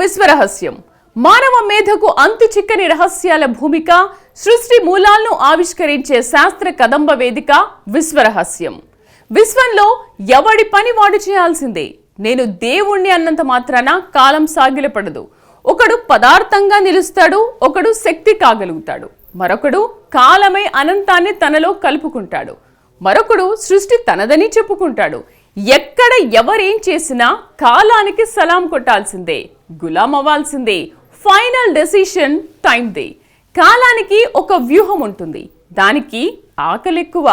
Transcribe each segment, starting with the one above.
విశ్వరహస్యం. మానవ మేధకు అంతు చిక్కని రహస్యాల భూమిక సృష్టి మూలాలను ఆవిష్కరించే శాస్త్ర కదంబ వేదిక విశ్వరహస్యం. విశ్వంలో ఎవడి పని వాడు చేయాల్సిందే? నేను దేవుణ్ణి అన్నంత మాత్రాన కాలం సాగిలపడదు. ఒకడు పదార్థంగా నిలుస్తాడు ఒకడు శక్తి కాగలుగుతాడు. మరొకడు కాలమై అనంతాన్ని తనలో కలుపుకుంటాడు. మరొకడు సృష్టి తనదని చెప్పుకుంటాడు. ఎక్కడ ఎవరేం చేసినా కాలానికి సలాం కొట్టాల్సిందే గులాం అవ్వాల్సిందే ఫైనల్ డెసిషన్ టైందే కాలానికి ఒక వ్యూహం ఉంటుంది దానికి ఆకలెక్కువ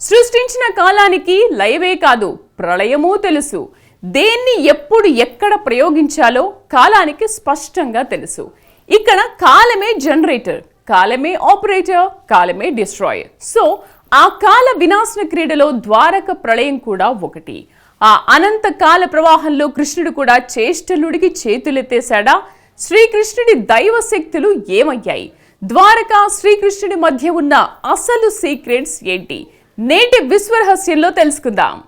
సృష్టించిన కాలానికి లయవే కాదు ప్రళయమూ తెలుసు. దేన్ని ఎప్పుడు ఎక్కడ ప్రయోగించాలో కాలానికి స్పష్టంగా తెలుసు. ఇక్కడ కాలమే జనరేటర్ కాలమే ఆపరేటర్ కాలమే డిస్ట్రాయర్. సో ఆ కాల వినాశన క్రీడలో ద్వారక ప్రళయం కూడా ఒకటి. ఆ అనంత కాల ప్రవాహంలో కృష్ణుడు కూడా చేష్టలుడికి చేతులెత్తేశాడా? శ్రీకృష్ణుడి దైవ శక్తులు ఏమయ్యాయి? ద్వారక శ్రీకృష్ణుడి మధ్య ఉన్న అసలు సీక్రెట్స్ ఏంటి? నేటి విశ్వరహస్యంలో తెలుసుకుందాం.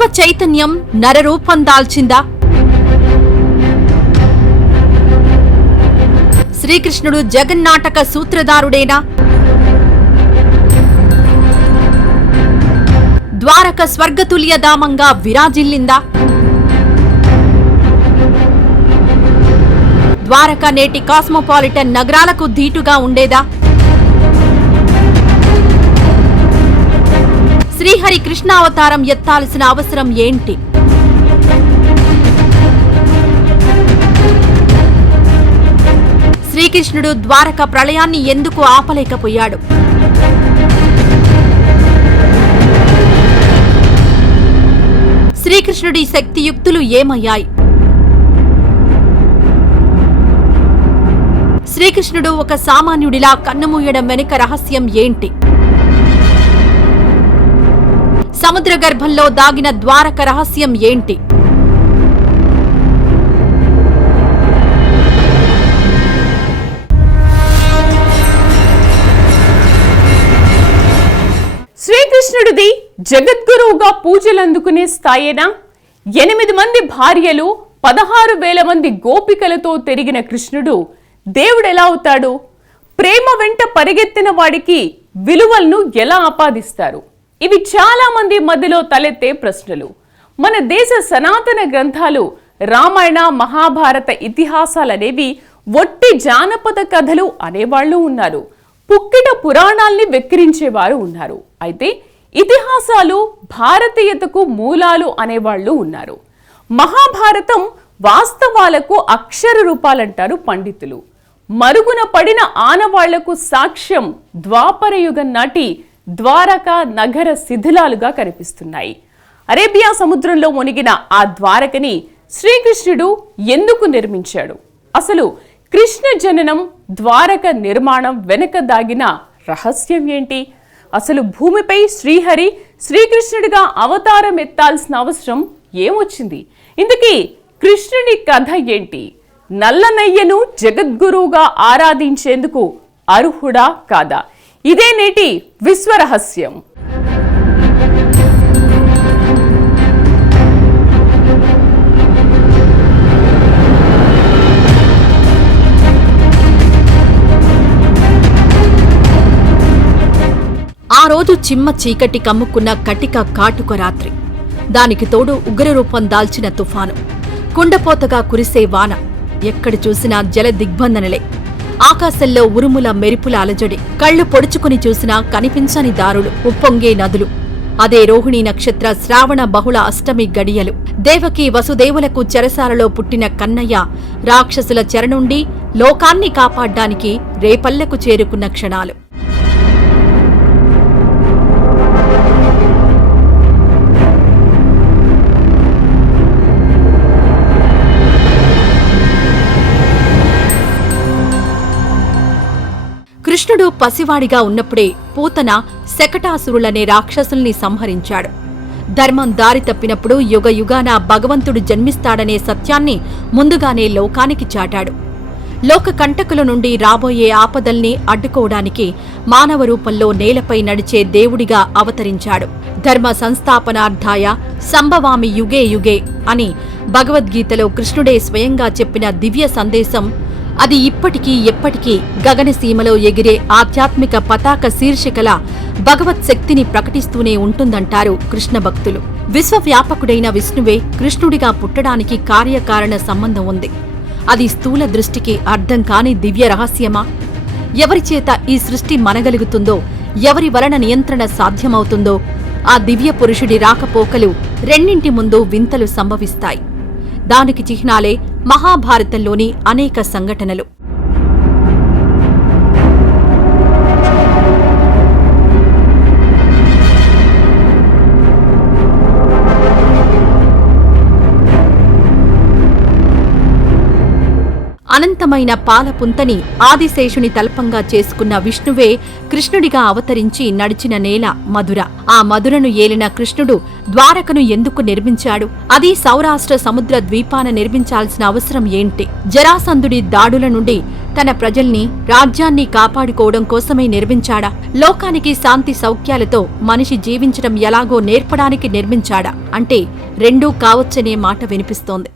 విశ్వ చైతన్యం నరరూపం దాల్చిందా? శ్రీకృష్ణుడు జగన్నాటక సూత్రధారుడేనా? ద్వారక స్వర్గతుల్య ధామంగా విరాజిల్లిందా? ద్వారక నేటి కాస్మోపాలిటన్ నగరాలకు ధీటుగా ఉండేదా? శ్రీహరి కృష్ణావతారం ఎత్తాల్సిన అవసరం ఏంటి? శ్రీకృష్ణుడు ద్వారక ప్రళయాన్ని ఎందుకు ఆపలేకపోయాడు? శ్రీకృష్ణుడి శక్తియుక్తులు ఏమయ్యాయి? శ్రీకృష్ణుడు ఒక సామాన్యుడిలా కన్నుమూయడం వెనుక రహస్యం ఏంటి? సముద్ర గర్భంలో దాగిన ద్వారక రహస్యం ఏంటి? శ్రీకృష్ణుడిది జగద్గురువుగా పూజలు అందుకునే స్థాయేనా? ఎనిమిది మంది భార్యలు పదహారు వేల మంది గోపికలతో తిరిగిన కృష్ణుడు దేవుడు ఎలా అవుతాడు? ప్రేమ వెంట పరిగెత్తిన వాడికి విలువలను ఎలా ఆపాదిస్తారు? ఇవి చాలా మంది మధ్యలో తలెత్తే ప్రశ్నలు. మన దేశ సనాతన గ్రంథాలు రామాయణ మహాభారత ఇతిహాసాలనేవి ఒట్టి జానపద కథలు అనేవాళ్ళు ఉన్నారు. పుక్కిట పురాణాల్ని వెక్కిరించేవారు ఉన్నారు. అయితే ఇతిహాసాలు భారతీయతకు మూలాలు అనేవాళ్ళు ఉన్నారు. మహాభారతం వాస్తవాలకు అక్షర రూపాలంటారు పండితులు. మరుగున పడిన ఆనవాళ్ళకు సాక్ష్యం ద్వాపరయుగం నాటి ద్వారకా నగర శిథిలాలుగా కనిపిస్తున్నాయి. అరేబియా సముద్రంలో మునిగిన ఆ ద్వారకని శ్రీకృష్ణుడు ఎందుకు నిర్మించాడు? అసలు కృష్ణ జననం ద్వారక నిర్మాణం వెనుక దాగిన రహస్యం ఏంటి? అసలు భూమిపై శ్రీహరి శ్రీకృష్ణుడిగా అవతారం ఎత్తాల్సిన అవసరం ఏమొచ్చింది? ఇందుకీ కృష్ణుడి కథ ఏంటి? నల్లనయ్యను జగద్గురువుగా ఆరాధించేందుకు అర్హుడా కాదా? ఇదే నేటి విశ్వరహస్యం ఆ రోజు చిమ్మ చీకటి కమ్ముకున్న కటిక కాటుక రాత్రి. దానికి తోడు ఉగ్రరూపం దాల్చిన తుఫాను. కుండపోతగా కురిసే వాన. ఎక్కడ చూసినా జల దిగ్బంధనలే ఆకాశంలో ఉరుముల మెరుపుల అలజడి కళ్ళు పొడుచుకుని చూసినా కనిపించని దారులు ఉప్పొంగే నదులు. అదే రోహిణీ నక్షత్ర శ్రావణ బహుళ అష్టమి గడియలు. దేవకి వసుదేవులకు చెరసాలలో పుట్టిన కన్నయ్య రాక్షసుల చెరనుండి లోకాన్ని కాపాడ్డానికి రేపల్లెకు చేరుకున్న క్షణాలు. కృష్ణుడు పసివాడిగా ఉన్నప్పుడే పూతన శకటాసురులనే రాక్షసుల్ని సంహరించాడు. ధర్మం దారి తప్పినప్పుడు యుగ యుగాన భగవంతుడు జన్మిస్తాడనే సత్యాన్ని ముందుగానే లోకానికి చాటాడు. లోక కంటకుల నుండి రాబోయే ఆపదల్ని అడ్డుకోవడానికి మానవ రూపంలో నేలపై నడిచే దేవుడిగా అవతరించాడు. ధర్మ సంస్థాపనార్థాయ సంభవామి యుగే యుగే అని భగవద్గీతలో కృష్ణుడే స్వయంగా చెప్పిన దివ్య సందేశం అది ఇప్పటికీ ఎప్పటికీ గగనసీమలో ఎగిరే ఆధ్యాత్మిక పతాక శీర్షికల భగవత్ శక్తిని ప్రకటిస్తూనే ఉంటుందంటారు కృష్ణ భక్తులు. విశ్వవ్యాపకుడైన విష్ణువే కృష్ణుడిగా పుట్టడానికి కార్యకారణ సంబంధం ఉంది. అది స్థూల దృష్టికి అర్థం కాని దివ్య రహస్యమా? ఎవరి చేత ఈ సృష్టి మనగలుగుతుందో ఎవరి వలన నియంత్రణ సాధ్యమవుతుందో ఆ దివ్య పురుషుడి రాకపోకలు రెండింటి ముందు వింతలు సంభవిస్తాయి. దానికి చిహ్నాలే మహాభారతంలోని అనేక సంఘటనలు. అనంతమైన పాలపుంతని ఆదిశేషుని తల్పంగా చేసుకున్న విష్ణువే కృష్ణుడిగా అవతరించి నడిచిన నేల మధుర. ఆ మధురను ఏలిన కృష్ణుడు ద్వారకను ఎందుకు నిర్మించాడు? అది సౌరాష్ట్ర సముద్ర ద్వీపాన నిర్మించాల్సిన అవసరం ఏంటి? జరాసంధుడి దాడుల నుండి తన ప్రజల్ని రాజ్యాన్ని కాపాడుకోవడం కోసమే నిర్మించాడా? లోకానికి శాంతి సౌఖ్యాలతో మనిషి జీవించడం ఎలాగో నేర్పడానికి నిర్మించాడా? అంటే రెండూ కావచ్చనే మాట వినిపిస్తోంది.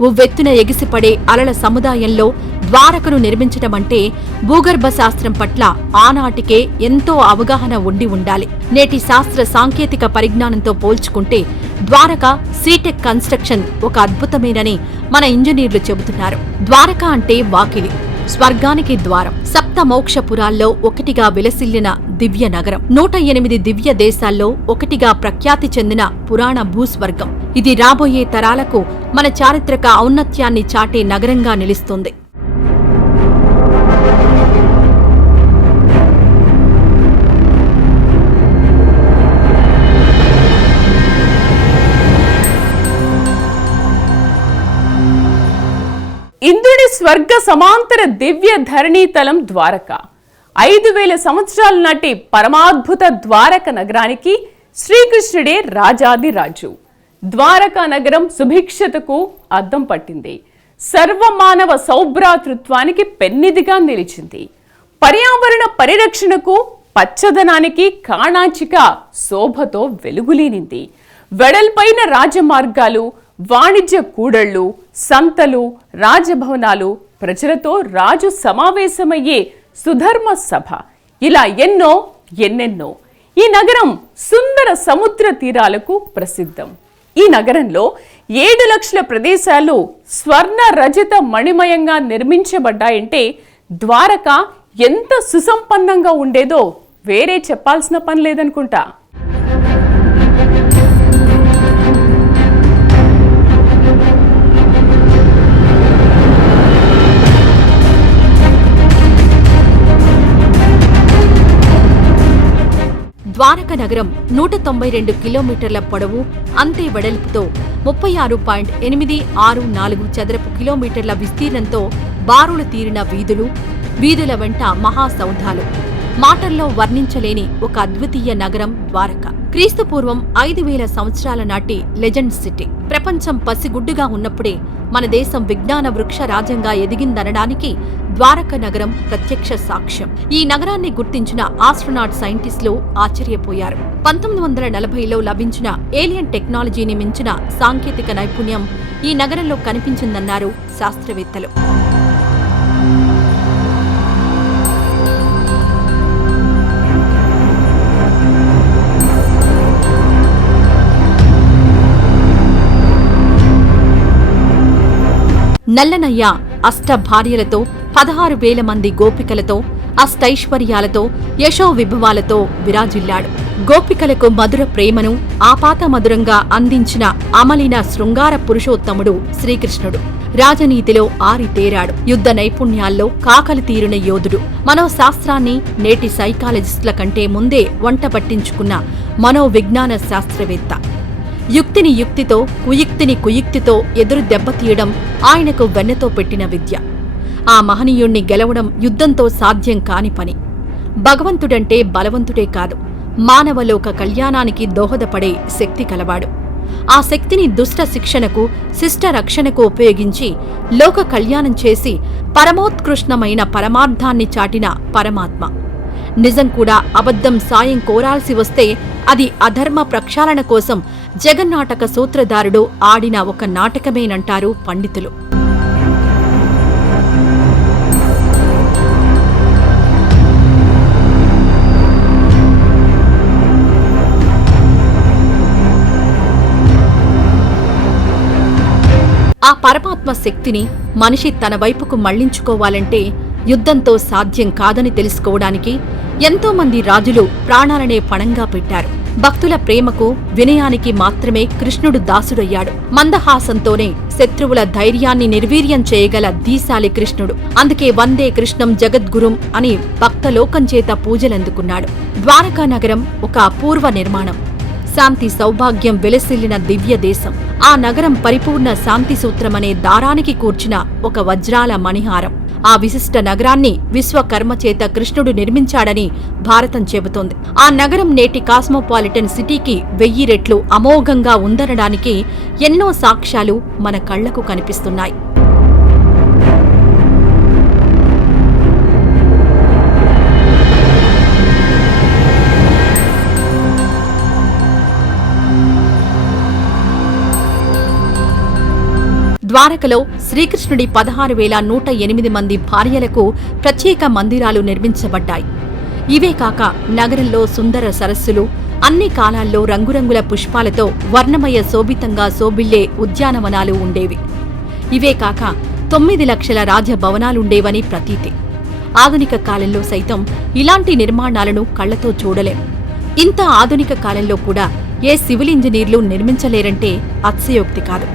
ఉవ్వెత్తున ఎగిసిపడే అలల సముదాయంలో ద్వారకను నిర్మించటమంటే భూగర్భ శాస్త్రం పట్ల ఆనాటికే ఎంతో అవగాహన ఉండి ఉండాలి. నేటి శాస్త్ర సాంకేతిక పరిజ్ఞానంతో పోల్చుకుంటే ద్వారక సీటెక్ కన్స్ట్రక్షన్ ఒక అద్భుతమేనని మన ఇంజనీర్లు చెబుతున్నారు. ద్వారక అంటే వాకిలి. స్వర్గానికి ద్వారం. సప్త మోక్షపురాల్లో ఒకటిగా విలసిల్లిన దివ్య నగరం నూట ఎనిమిది దివ్య దేశాల్లో ఒకటిగా ప్రఖ్యాతి చెందిన పురాణ భూస్వర్గం. ఇది రాబోయే తరాలకు మన చారిత్రక ఔన్నత్యాన్ని చాటే నగరంగా నిలుస్తుంది. ఇంద్రుడి స్వర్గ సమాంతర దివ్య ధరణీతలం ద్వారక. ఐదు వేల సంవత్సరాల నాటి పరమాద్భుత ద్వారక నగరానికి శ్రీకృష్ణుడే రాజాది రాజు. ద్వారకా నగరం సుభిక్షతకు అద్దం పట్టింది. సర్వమానవ సౌభ్రాతృత్వానికి పెన్నిదిగా నిలిచింది. పర్యావరణ పరిరక్షణకు పచ్చదనానికి కాణాచిక శోభతో వెలుగులీనింది. వెడల్పైన రాజమార్గాలు వాణిజ్య కూడళ్ళు సంతలు రాజభవనాలు ప్రజలతో రాజు సమావేశమయ్యే సుధర్మ సభ. ఇలా ఎన్నో ఎన్నెన్నో. ఈ నగరం సుందర సముద్ర తీరాలకు ప్రసిద్ధం. ఈ నగరంలో ఏడు లక్షల ప్రదేశాలు స్వర్ణ రజిత మణిమయంగా నిర్మించబడ్డాయంటే ద్వారక ఎంత సుసంపన్నంగా ఉండేదో వేరే చెప్పాల్సిన పని లేదనుకుంటా. ద్వారక నగరం నూట తొంభై రెండు కిలోమీటర్ల పొడవు అంతే వెడల్పుతో ముప్పై ఆరు పాయింట్ ఎనిమిది ఆరు నాలుగు చదరపు కిలోమీటర్ల విస్తీర్ణంతో బారులు తీరిన వీధులు వీధుల వెంట మహాసౌధాలు. మాటల్లో వర్ణించలేని ఒక అద్వితీయ నగరం ద్వారక. క్రీస్తుపూర్వం ఐదు వేల సంవత్సరాల నాటి లెజెండ్ సిటీ. ప్రపంచం పసిగుడ్డుగా ఉన్నప్పుడే మన దేశం విజ్ఞాన వృక్ష రాజ్యంగా ఎదిగిందనడానికి ద్వారక నగరం ప్రత్యక్ష సాక్ష్యం. ఈ నగరాన్ని గుర్తించిన ఆస్ట్రోనాట్ సైంటిస్టులు ఆశ్చర్యపోయారు. పంతొమ్మిది వందల నలభైలో లభించిన ఏలియన్ టెక్నాలజీని మించిన సాంకేతిక నైపుణ్యం ఈ నగరంలో కనిపించిందన్నారు శాస్త్రవేత్తలు. నల్లనయ్య అష్ట భార్యలతో పదహారు వేల మంది గోపికలతో అష్టైశ్వర్యాలతో యశో విభవాలతో విరాజిల్లాడు. గోపికలకు మధుర ప్రేమను ఆపాత మధురంగా అందించిన అమలిన శృంగార పురుషోత్తముడు శ్రీకృష్ణుడు. రాజనీతిలో ఆరితేరాడు. యుద్ధ నైపుణ్యాల్లో కాకలి తీరిన యోధుడు. మనోశాస్త్రాన్ని నేటి సైకాలజిస్టుల కంటే ముందే వంట పట్టించుకున్న మనోవిజ్ఞాన శాస్త్రవేత్త యుక్తిని యుక్తితో కుయుక్తిని కుయుక్తితో ఎదురు దెబ్బతీయడం ఆయనకు వెన్నతో పెట్టిన విద్య. ఆ మహనీయుణ్ణి గెలవడం యుద్ధంతో సాధ్యం కాని పని. భగవంతుడంటే బలవంతుడే కాదు. మానవలోక కళ్యాణానికి దోహదపడే శక్తి కలవాడు. ఆ శక్తిని దుష్ట శిక్షణకు శిష్ట రక్షణకు ఉపయోగించి లోక కళ్యాణం చేసి పరమోత్కృష్టమైన పరమార్థాన్ని చాటిన పరమాత్మ. నిజం కూడా అబద్ధం సాయం కోరాల్సి వస్తే అది అధర్మ ప్రక్షాళన కోసం జగన్నాటక సూత్రధారుడు ఆడిన ఒక నాటకమేనంటారు పండితులు. ఆ పరమాత్మ శక్తిని మనిషి తన వైపుకు మళ్ళించుకోవాలంటే యుద్ధంతో సాధ్యం కాదని తెలుసుకోవడానికి ఎంతో మంది రాజులు ప్రాణాలనే పణంగా పెట్టారు. భక్తుల ప్రేమకు వినయానికి మాత్రమే కృష్ణుడు దాసుడయ్యాడు. మందహాసంతోనే శత్రువుల ధైర్యాన్ని నిర్వీర్యం చేయగల దీశాలి కృష్ణుడు. అందుకే వందే కృష్ణం జగద్గురుం అని భక్తలోకం చేత పూజలందుకున్నాడు. ద్వారకా నగరం ఒక అపూర్వ నిర్మాణం. శాంతి సౌభాగ్యం వెలసిల్లిన దివ్య దేశం. ఆ నగరం పరిపూర్ణ శాంతి సూత్రమనే దారానికి కూర్చిన ఒక వజ్రాల మణిహారం. ఆ విశిష్ట నగరాన్ని విశ్వకర్మ చేత కృష్ణుడు నిర్మించాడని భారతం చెబుతోంది. ఆ నగరం నేటి కాస్మోపాలిటన్ సిటీకి వెయ్యి రెట్లు అమోఘంగా ఉందనడానికి ఎన్నో సాక్ష్యాలు మన కళ్ళకు కనిపిస్తున్నాయి. ద్వారకలో శ్రీకృష్ణుడి పదహారు వేల నూట ఎనిమిది మంది భార్యలకు ప్రత్యేక మందిరాలు నిర్మించబడ్డాయి. ఇవే కాక నగరంలో సుందర సరస్సులు అన్ని కాలాల్లో రంగురంగుల పుష్పాలతో వర్ణమయ శోభితంగా శోభిల్లే ఉద్యానవనాలు ఉండేవి. ఇవే కాక తొమ్మిది లక్షల రాజభవనాలుండేవని ప్రతీతి. ఆధునిక కాలంలో సైతం ఇలాంటి నిర్మాణాలను కళ్ళతో చూడలేం. ఇంత ఆధునిక కాలంలో కూడా ఏ సివిల్ ఇంజనీర్లు నిర్మించలేరంటే అతిశయోక్తి కాదు.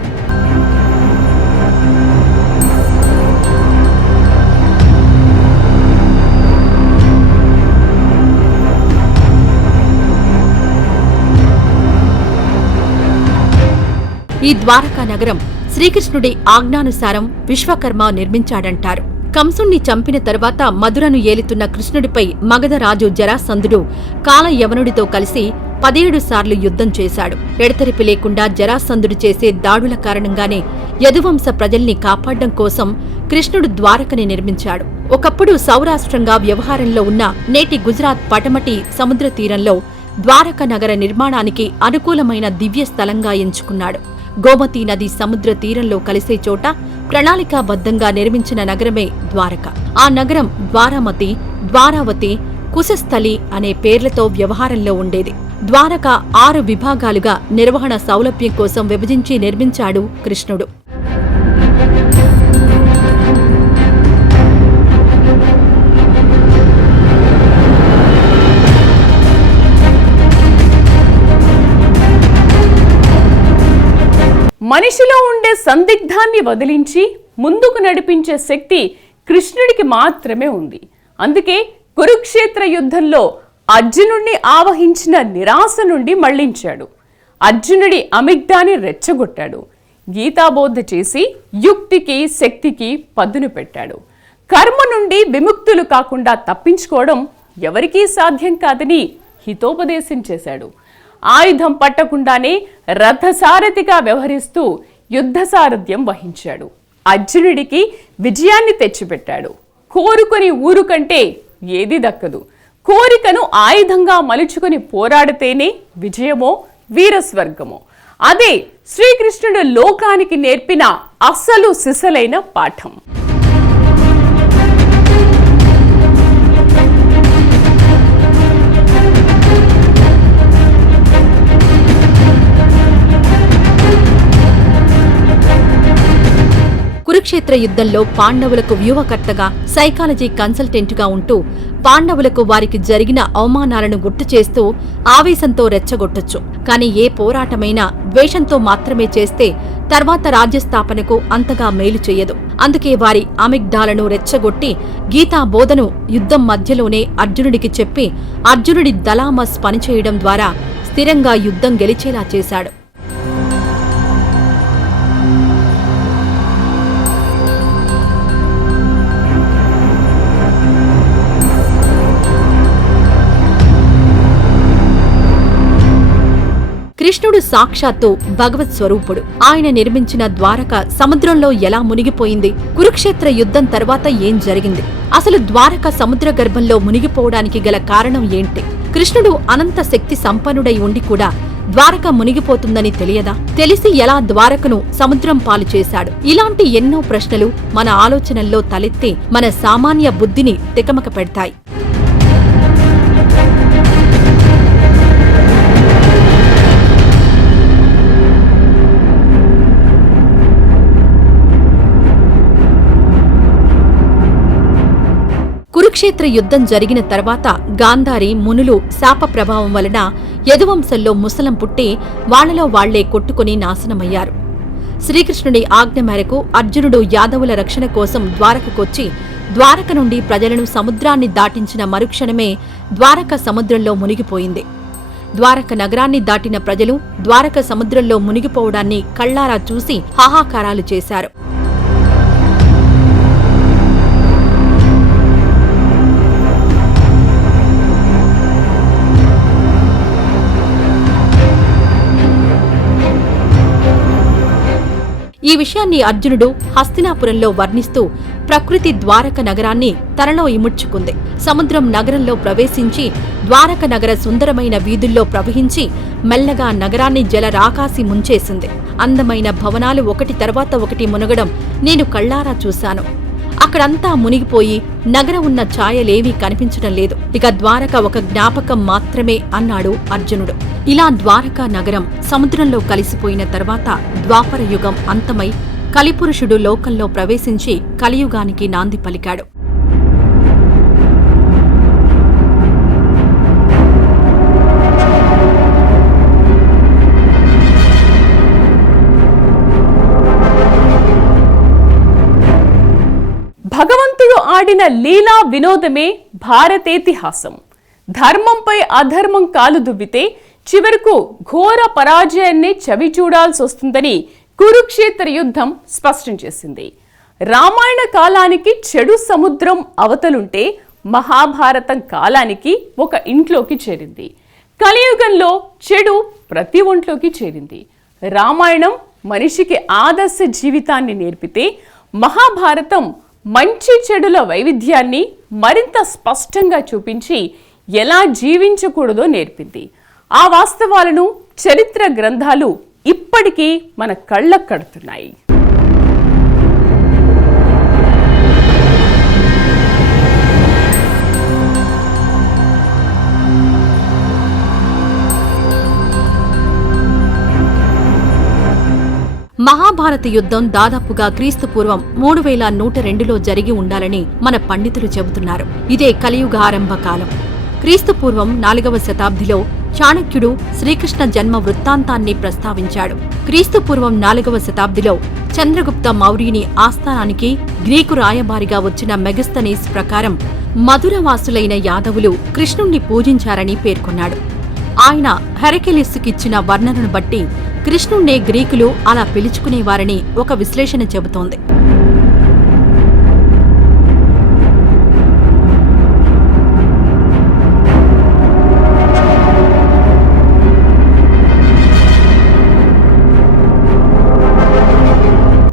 ఈ ద్వారకా నగరం శ్రీకృష్ణుడి ఆజ్ఞానుసారం విశ్వకర్మ నిర్మించాడంటారు. కంసుణ్ణి చంపిన తర్వాత మధురను ఏలుతున్న కృష్ణుడిపై మగధరాజు జరాసంధుడు కాలయవనుడితో కలిసి పదిహేడు సార్లు యుద్ధం చేశాడు. ఎడతెరిపి లేకుండా జరాసంధుడు చేసే దాడుల కారణంగానే యదువంశ ప్రజల్ని కాపాడడం కోసం కృష్ణుడు ద్వారకని నిర్మించాడు. ఒకప్పుడు సౌరాష్ట్రంగా వ్యవహారంలో ఉన్న నేటి గుజరాత్ పటమటి సముద్ర తీరంలో ద్వారక నగర నిర్మాణానికి అనుకూలమైన దివ్య స్థలంగా ఎంచుకున్నాడు. గోమతీ నది సముద్ర తీరంలో కలిసే చోట ప్రణాళికాబద్ధంగా నిర్మించిన నగరమే ద్వారక. ఆ నగరం ద్వారామతి ద్వారావతి కుశస్థలి అనే పేర్లతో వ్యవహారంలో ఉండేది. ద్వారక ఆరు విభాగాలుగా నిర్వహణ సౌలభ్యం కోసం విభజించి నిర్మించాడు కృష్ణుడు. మనిషిలో ఉండే సందిగ్ధాన్ని వదిలించి ముందుకు నడిపించే శక్తి కృష్ణుడికి మాత్రమే ఉంది. అందుకే కురుక్షేత్ర యుద్ధంలో అర్జునుడిని ఆవహించిన నిరాశ నుండి మళ్ళించాడు. అర్జునుడి అమిగ్ధాన్ని రెచ్చగొట్టాడు. గీతాబోధ చేసి యుక్తికి శక్తికి పదును పెట్టాడు. కర్మ నుండి విముక్తులు కాకుండా తప్పించుకోవడం ఎవరికీ సాధ్యం కాదని హితోపదేశం చేశాడు. ఆయుధం పట్టకుండానే రథసారథిగా వ్యవహరిస్తూ యుద్ధ సారథ్యం వహించాడు. అర్జునుడికి విజయాన్ని తెచ్చిపెట్టాడు. కోరుకొని ఊరు కంటే ఏది దక్కదు. కోరికను ఆయుధంగా మలుచుకొని పోరాడితేనే విజయమో వీరస్వర్గమో. అదే శ్రీకృష్ణుడు లోకానికి నేర్పిన అస్సలు సిసలైన పాఠం. కురుక్షేత్ర యుద్ధంలో పాండవులకు వ్యూహకర్తగా సైకాలజీ కన్సల్టెంట్గా ఉంటూ పాండవులకు వారికి జరిగిన అవమానాలను గుర్తు చేస్తూ ఆవేశంతో రెచ్చగొట్టొచ్చు. కానీ ఏ పోరాటమైనా ద్వేషంతో మాత్రమే చేస్తే తర్వాత రాజ్యస్థాపనకు అంతగా మేలు చేయదు. అందుకే వారి అమిగ్ధాలను రెచ్చగొట్టి గీతా బోధను యుద్ధం మధ్యలోనే అర్జునుడికి చెప్పి అర్జునుడి దలామస్ పనిచేయడం ద్వారా స్థిరంగా యుద్ధం గెలిచేలా చేశాడు. కృష్ణుడు సాక్షాత్తు భగవత్ స్వరూపుడు. ఆయన నిర్మించిన ద్వారక సముద్రంలో ఎలా మునిగిపోయింది? కురుక్షేత్ర యుద్ధం తర్వాత ఏం జరిగింది? అసలు ద్వారక సముద్ర గర్భంలో మునిగిపోవడానికి గల కారణం ఏంటి? కృష్ణుడు అనంత శక్తి సంపన్నుడై ఉండి కూడా ద్వారక మునిగిపోతుందని తెలియదా? తెలిసి ఎలా ద్వారకను సముద్రం పాలు చేశాడు? ఇలాంటి ఎన్నో ప్రశ్నలు మన ఆలోచనల్లో తలెత్తి మన సామాన్య బుద్ధిని తికమక పెడతాయి. కురుక్షేత్ర యుద్ధం జరిగిన తర్వాత గాంధారి మునులు శాప ప్రభావం వలన యదువంశంలో ముసలం పుట్టి వాళ్ళలో వాళ్ళే కొట్టుకుని నాశనమయ్యారు. శ్రీకృష్ణుడి ఆజ్ఞ మేరకు అర్జునుడు యాదవుల రక్షణ కోసం ద్వారకకొచ్చి ద్వారక నుండి ప్రజలను సముద్రాన్ని దాటించిన మరుక్షణమే ద్వారక సముద్రంలో మునిగిపోయింది. ద్వారక నగరాన్ని దాటిన ప్రజలు ద్వారక సముద్రంలో మునిగిపోవడాన్ని కళ్ళారా చూసి హాహాకారాలు చేశారు. ఈ విషయాన్ని అర్జునుడు హస్తినాపురంలో వర్ణిస్తూ ప్రకృతి ద్వారక నగరాన్ని తనలో ఇముడ్చుకుంది. సముద్రం నగరంలో ప్రవేశించి ద్వారక నగర సుందరమైన వీధుల్లో ప్రవహించి మెల్లగా నగరాన్ని జలరాకాసి ముంచేసింది. అందమైన భవనాలు ఒకటి తర్వాత ఒకటి మునగడం నేను కళ్ళారా చూశాను. అక్కడంతా మునిగిపోయి నగరం ఉన్న ఛాయలేవీ కనిపించడం లేదు. ఇక ద్వారక ఒక జ్ఞాపకం మాత్రమే అన్నాడు అర్జునుడు. ఇలా ద్వారకా నగరం సముద్రంలో కలిసిపోయిన తర్వాత ద్వాపర యుగం అంతమై కలిపురుషుడు లోకంలో ప్రవేశించి కలియుగానికి నాంది పలికాడు. ఆడిన లీలా వినోదమే భారతేతిహాసం. ధర్మంపై అధర్మం కాలు దువ్వితే చివరకు ఘోర పరాజయాన్ని చవి చూడాల్సి వస్తుందని కురుక్షేత్ర యుద్ధం స్పష్టం చేసింది. రామాయణ కాలానికి చెడు సముద్రం అవతలుంటే మహాభారతం కాలానికి ఒక ఇంట్లోకి చేరింది. కలియుగంలో చెడు ప్రతి ఒంట్లోకి చేరింది. రామాయణం మనిషికి ఆదర్శ జీవితాన్ని నేర్పితే మహాభారతం మంచి చెడుల వైవిధ్యాన్ని మరింత స్పష్టంగా చూపించి ఎలా జీవించకూడదో నేర్పింది. ఆ వాస్తవాలను చరిత్ర గ్రంథాలు ఇప్పటికీ మన కళ్ళకు కడుతున్నాయి. మహాభారత యుద్ధం దాదాపుగా క్రీస్తు పూర్వం మూడు వేల నూట రెండులో జరిగి ఉండాలని మన పండితులు చెబుతున్నారు. ఇదే కలియుగ ఆరంభ కాలం. క్రీస్తు పూర్వం నాలుగవ శతాబ్దిలో చాణక్యుడు శ్రీకృష్ణ జన్మ వృత్తాంతాన్ని ప్రస్తావించాడు. క్రీస్తు పూర్వం నాలుగవ శతాబ్దిలో చంద్రగుప్త మౌర్యుని ఆస్థానానికి గ్రీకు రాయబారిగా వచ్చిన మెగస్తనీస్ ప్రకారం మధురవాసులైన యాదవులు కృష్ణుణ్ణి పూజించారని పేర్కొన్నాడు. ఆయన హెరకెలిస్సుకిచ్చిన వర్ణనను బట్టి కృష్ణుణ్ణే గ్రీకులు అలా పిలుచుకునేవారని ఒక విశ్లేషణ చెబుతోంది.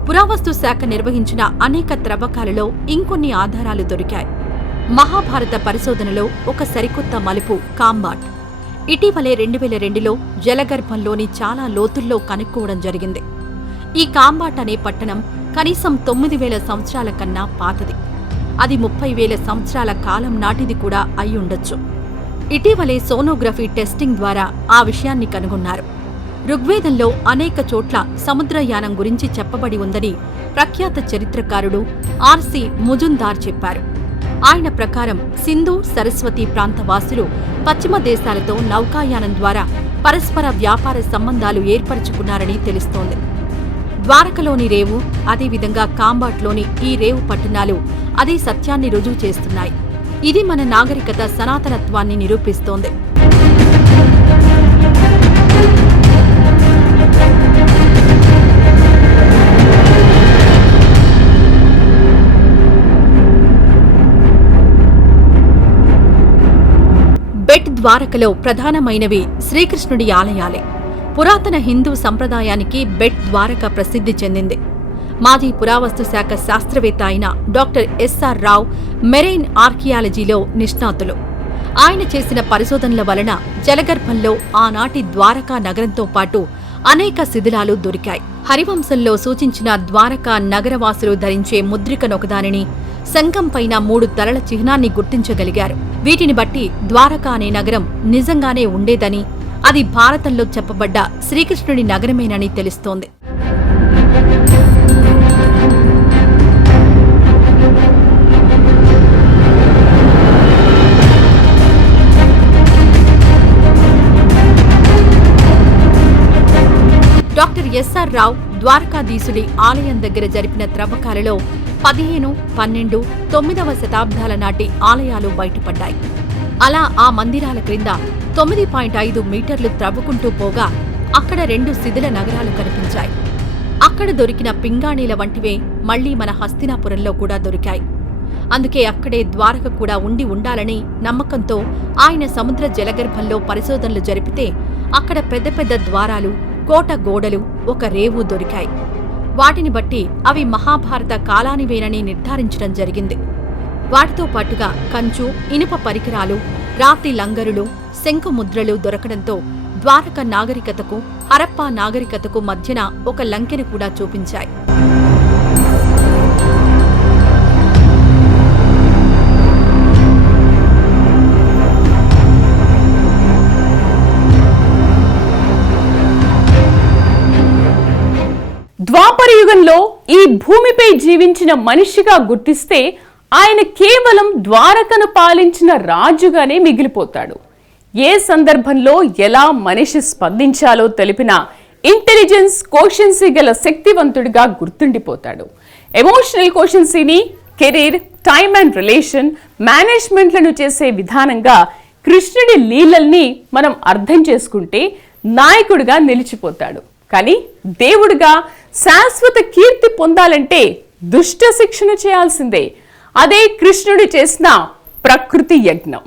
పురావస్తు శాఖ నిర్వహించిన అనేక త్రవ్వకాలలో ఇంకొన్ని ఆధారాలు దొరికాయి. మహాభారత పరిశోధనలో ఒక సరికొత్త మలుపు కాంబాట్ ఇటీవలే రెండు వేల రెండులో జలగర్భంలోని చాలా లోతుల్లో కనుక్కోవడం జరిగింది. ఈ కాంబాట్ అనే పట్టణం కనీసం తొమ్మిది వేల సంవత్సరాల కన్నా పాతది. అది ముప్పై వేల సంవత్సరాల కాలం నాటిది కూడా అయి ఉండొచ్చు. ఇటీవలే సోనోగ్రఫీ టెస్టింగ్ ద్వారా ఆ విషయాన్ని కనుగొన్నారు. ఋగ్వేదంలో అనేక చోట్ల సముద్రయానం గురించి చెప్పబడి ఉందని ప్రఖ్యాత చరిత్రకారుడు ఆర్సి ముజుందార్ చెప్పారు. ఆయన ప్రకారం సింధు సరస్వతి ప్రాంత వాసులు పశ్చిమ దేశాలతో నౌకాయానం ద్వారా పరస్పర వ్యాపార సంబంధాలు ఏర్పరచుకున్నారని తెలుస్తోంది. ద్వారకలోని రేవు అదేవిధంగా కాంబాట్లోని ఈ రేవు పట్టణాలు అదే సత్యాన్ని రుజువు చేస్తున్నాయి. ఇది మన నాగరికత సనాతనత్వాన్ని నిరూపిస్తోంది. ద్వారకలో ప్రధానమైనవి శ్రీకృష్ణుడి ఆలయాలే. పురాతన హిందూ సంప్రదాయానికి బెట్ ద్వారక ప్రసిద్ధి చెందింది. మాజీ పురావస్తు శాఖ శాస్త్రవేత్త అయిన doctor S R Rao marine ఆర్కియాలజీలో నిష్ణాతులు. ఆయన చేసిన పరిశోధనల వలన జలగర్భంలో ఆనాటి ద్వారకా నగరంతో పాటు అనేక శిథిలాలు దొరికాయి. హరివంశంలో సూచించిన ద్వారకా నగరవాసులు ధరించే ముద్రికనొకదానిని శంఖం పైన మూడు తలల చిహ్నాన్ని గుర్తించగలిగారు. వీటిని బట్టి ద్వారకా అనే నగరం నిజంగానే ఉండేదని అది భారతంలో చెప్పబడ్డ శ్రీకృష్ణుడి నగరమేనని తెలుస్తోంది. డాక్టర్ ఎస్ఆర్ రావు ద్వారకాధీశుడి ఆలయం దగ్గర జరిపిన త్రవ్వకాలలో పదిహేను పన్నెండు తొమ్మిదవ శతాబ్దాల నాటి ఆలయాలు బయటపడ్డాయి. అలా ఆ మందిరాల క్రింద తొమ్మిది పాయింట్ ఐదు మీటర్లు త్రవ్వుకుంటూ పోగా అక్కడ రెండు శిథిల నగరాలు కనిపించాయి. అక్కడ దొరికిన పింగాణీల వంటివే మళ్ళీ మన హస్తినాపురంలో కూడా దొరికాయి. అందుకే అక్కడే ద్వారక కూడా ఉండి ఉండాలని నమ్మకంతో ఆయన సముద్ర జలగర్భంలో పరిశోధనలు జరిపితే అక్కడ పెద్ద పెద్ద ద్వారాలు కోట గోడలు ఒక రేవు దొరికాయి. వాటిని బట్టి అవి మహాభారత కాలానివేనని నిర్ధారించడం జరిగింది. వాటితో పాటుగా కంచు ఇనుప పరికరాలు రాతి లంగరులు శంఖముద్రలు దొరకడంతో ద్వారక నాగరికతకు హరప్పా నాగరికతకు మధ్యన ఒక లంకెను కూడా చూపించాయి. యుగంలో ఈ భూమిపై జీవించిన మనిషిగా గుర్తిస్తే ఆయన కేవలం ద్వారకను పాలించిన రాజుగానే మిగిలిపోతాడు. ఏ సందర్భంలో ఎలా మనిషి స్పందించాలో తెలిపిన ఇంటెలిజెన్స్ కోషన్సీ గల శక్తివంతుడిగా గుర్తుండిపోతాడు. ఎమోషనల్ కోషన్సీని కెరీర్ టైమ్ అండ్ రిలేషన్ మేనేజ్మెంట్లను చేసే విధానంగా కృష్ణుడి లీలల్ని మనం అర్థం చేసుకుంటే నాయకుడిగా నిలిచిపోతాడు. కానీ దేవుడిగా శాశ్వత కీర్తి పొందాలంటే దుష్ట శిక్షణ చేయాల్సిందే. అదే కృష్ణుడు చేసిన ప్రకృతి యజ్ఞం.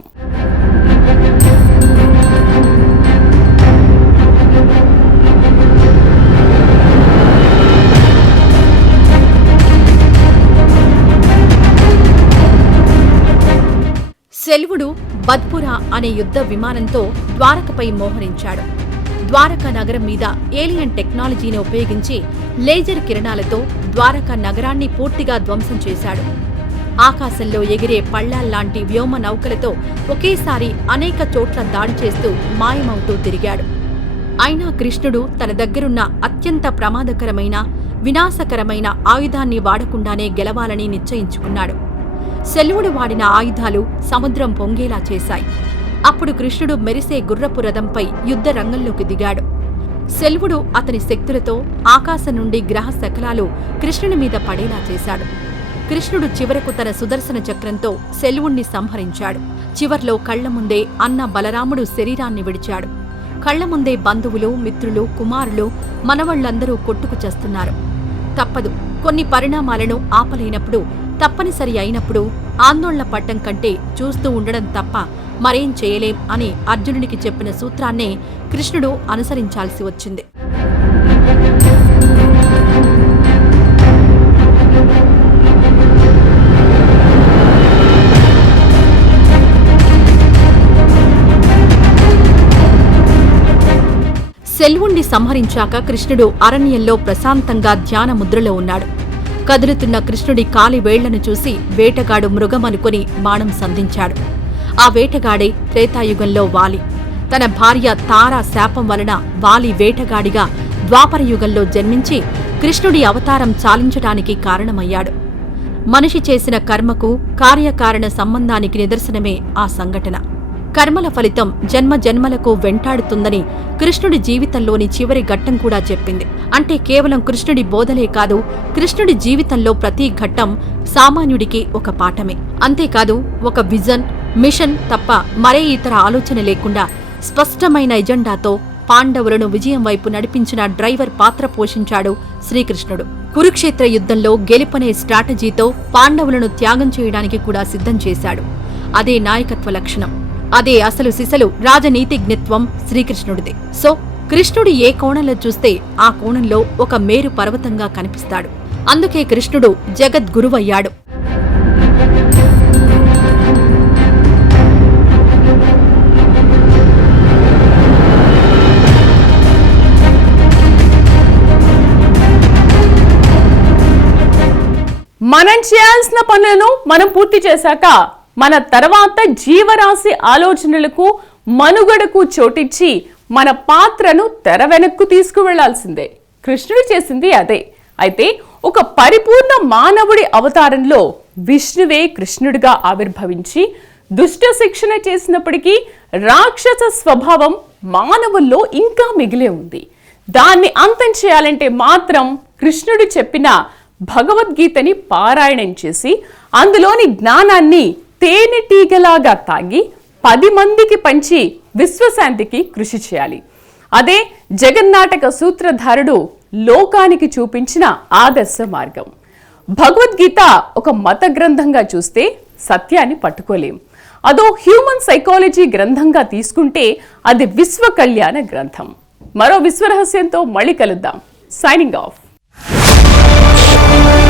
శల్వుడు బద్పురా అనే యుద్ధ విమానంతో ద్వారకపై మోహరించాడు. ద్వారకా నగరం మీద ఏలియన్ టెక్నాలజీని ఉపయోగించి లేజర్ కిరణాలతో ద్వారకా నగరాన్ని పూర్తిగా ధ్వంసం చేశాడు. ఆకాశంలో ఎగిరే పళ్ళాల్లాంటి వ్యోమ నౌకలతో ఒకేసారి అనేక చోట్ల దాడి చేస్తూ మాయమవుతూ తిరిగాడు. అయినా కృష్ణుడు తన దగ్గరున్న అత్యంత ప్రమాదకరమైన వినాశకరమైన ఆయుధాన్ని వాడకుండానే గెలవాలని నిశ్చయించుకున్నాడు. శల్యుడు వాడిన ఆయుధాలు సముద్రం పొంగేలా చేశాయి. అప్పుడు కృష్ణుడు మెరిసే గుర్రపు రథంపై యుద్ధ రంగంలోకి దిగాడు. శల్వుడు అతని శక్తులతో ఆకాశం నుండి గ్రహ శకలాలు కృష్ణుని మీద పడేలా చేశాడు. కృష్ణుడు చివరకు తన సుదర్శన చక్రంతో శల్వుణ్ణి సంహరించాడు. చివర్లో కళ్ళ ముందే అన్న బలరాముడు శరీరాన్ని విడిచాడు. కళ్ళ ముందే బంధువులు మిత్రులు కుమారులు మనవళ్ళందరూ కొట్టుకు చేస్తున్నారు. తప్పదు కొన్ని పరిణామాలను ఆపలేనప్పుడు తప్పనిసరి అయినప్పుడు ఆందోళన పడ్డం కంటే చూస్తూ ఉండడం తప్ప మరేం చేయలేం అని అర్జునుడికి చెప్పిన సూత్రాన్నే కృష్ణుడు అనుసరించాల్సి వచ్చింది. సెల్వుణ్ణి సంహరించాక కృష్ణుడు అరణ్యంలో ప్రశాంతంగా ధ్యాన ముద్రలో ఉన్నాడు. కదులుతున్న కృష్ణుడి కాలి వేళ్ళను చూసి వేటగాడు మృగమనుకొని బాణం సంధించాడు. ఆ వేటగాడే త్రేతాయుగంలో వాలి. తన భార్య తారా శాపం వలన వాలి వేటగాడిగా ద్వాపరయుగంలో జన్మించి కృష్ణుడి అవతారం చాలించటానికి కారణమయ్యాడు. మనిషి చేసిన కర్మకు కార్యకారణ సంబంధానికి నిదర్శనమే ఆ సంఘటన. కర్మల ఫలితం జన్మ జన్మలకు వెంటాడుతుందని కృష్ణుడి జీవితంలోని చివరి ఘట్టం కూడా చెప్పింది. అంటే కేవలం కృష్ణుడి బోధలే కాదు కృష్ణుడి జీవితంలో ప్రతి ఘట్టం సామాన్యుడికి ఒక పాఠమే. అంతేకాదు ఒక విజన్ మిషన్ తప్ప మరే ఇతర ఆలోచన లేకుండా స్పష్టమైన ఎజెండాతో పాండవులను విజయం వైపు నడిపించిన డ్రైవర్ పాత్ర పోషించాడు శ్రీకృష్ణుడు. కురుక్షేత్ర యుద్ధంలో గెలుపనే స్ట్రాటజీతో పాండవులను త్యాగం చేయడానికి కూడా సిద్ధం చేశాడు. అదే నాయకత్వ లక్షణం. అదే అసలు సిసలు రాజనీతిజ్ఞత్వం శ్రీకృష్ణుడిదే. సో కృష్ణుడు ఏ కోణంలో చూస్తే ఆ కోణంలో ఒక మేరు పర్వతంగా కనిపిస్తాడు. అందుకే కృష్ణుడు జగద్గురువయ్యాడు. మనం చేయాల్సిన పనులను మనం పూర్తి చేశాక మన తర్వాత జీవరాశి ఆలోచనలకు మనుగడకు చోటిచ్చి మన పాత్రను తెర వెనక్కు తీసుకువెళ్ళాల్సిందే. కృష్ణుడు చేసింది అదే. అయితే ఒక పరిపూర్ణ మానవుడి అవతారంలో విష్ణువే కృష్ణుడిగా ఆవిర్భవించి దుష్ట శిక్షణ చేసినప్పటికీ రాక్షస స్వభావం మానవుల్లో ఇంకా మిగిలే ఉంది. దాన్ని అంతం చేయాలంటే మాత్రం కృష్ణుడు చెప్పిన భగవద్గీతని పారాయణం చేసి అందులోని జ్ఞానాన్ని తేనెటీగలాగా తాగి పది మందికి పంచి విశ్వశాంతికి కృషి చేయాలి. అదే జగన్నాటక సూత్రధారుడు లోకానికి చూపించిన ఆదర్శ మార్గం. భగవద్గీత ఒక మత గ్రంథంగా చూస్తే సత్యాన్ని పట్టుకోలేం. అదో హ్యూమన్ సైకాలజీ గ్రంథంగా తీసుకుంటే అది విశ్వ కళ్యాణ గ్రంథం. మరో విశ్వరహస్యంతో మళ్ళీ కలుద్దాం. Signing off. Thank you.